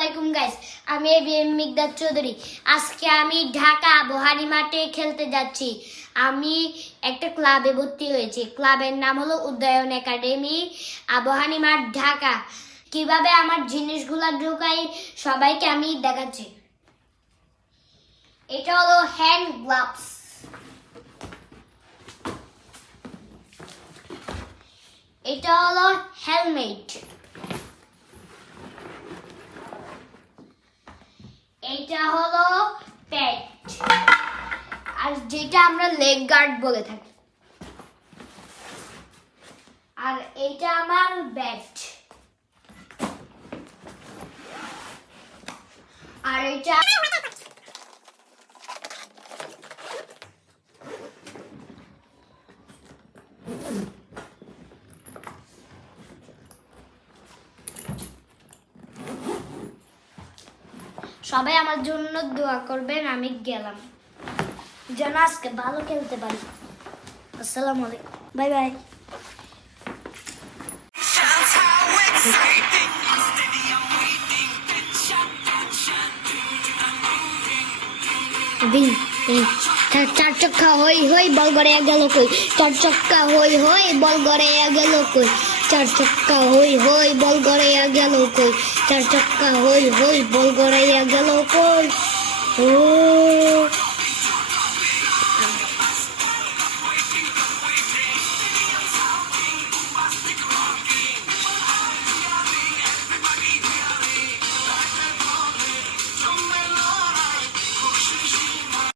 আলাইকুম গাইস, আমি এবিএম মিকদাদ চৌধুরী। আজকে আমি ঢাকা আবহানী মাঠে খেলতে যাচ্ছি। আমি একটা ক্লাবে ভর্তি হয়েছি। ক্লাবের নাম হলো উদয়ন একাডেমি, আবহানী মাঠ, ঢাকা। কিভাবে আমার জিনিসগুলা ঢুকাই সবাইকে আমি দেখাচ্ছি। এটা হলো হ্যান্ড গ্লাভস, এটা হলো হেলমেট, এটা হলো প্যাড, আর যেটা আমরা লেগ গার্ড বলে থাকি, আর এটা আমার ব্যাট, আর এটা সবাই আমার জন্য দোয়া করবেন। আমি গেলাম, যেন আজকে ভালো খেলতে পারি। আসসালামু আলাইকুম, বাই বাই। চার চক্কা হই হই বল গড়ে গেল কই, চার চক্কা হই হই বল গড়ে গেল কই, চার চক্কা হই হই বল গড়ে গেল কই, চার চক্কা হই হই বল গড়ে গেল কই। ও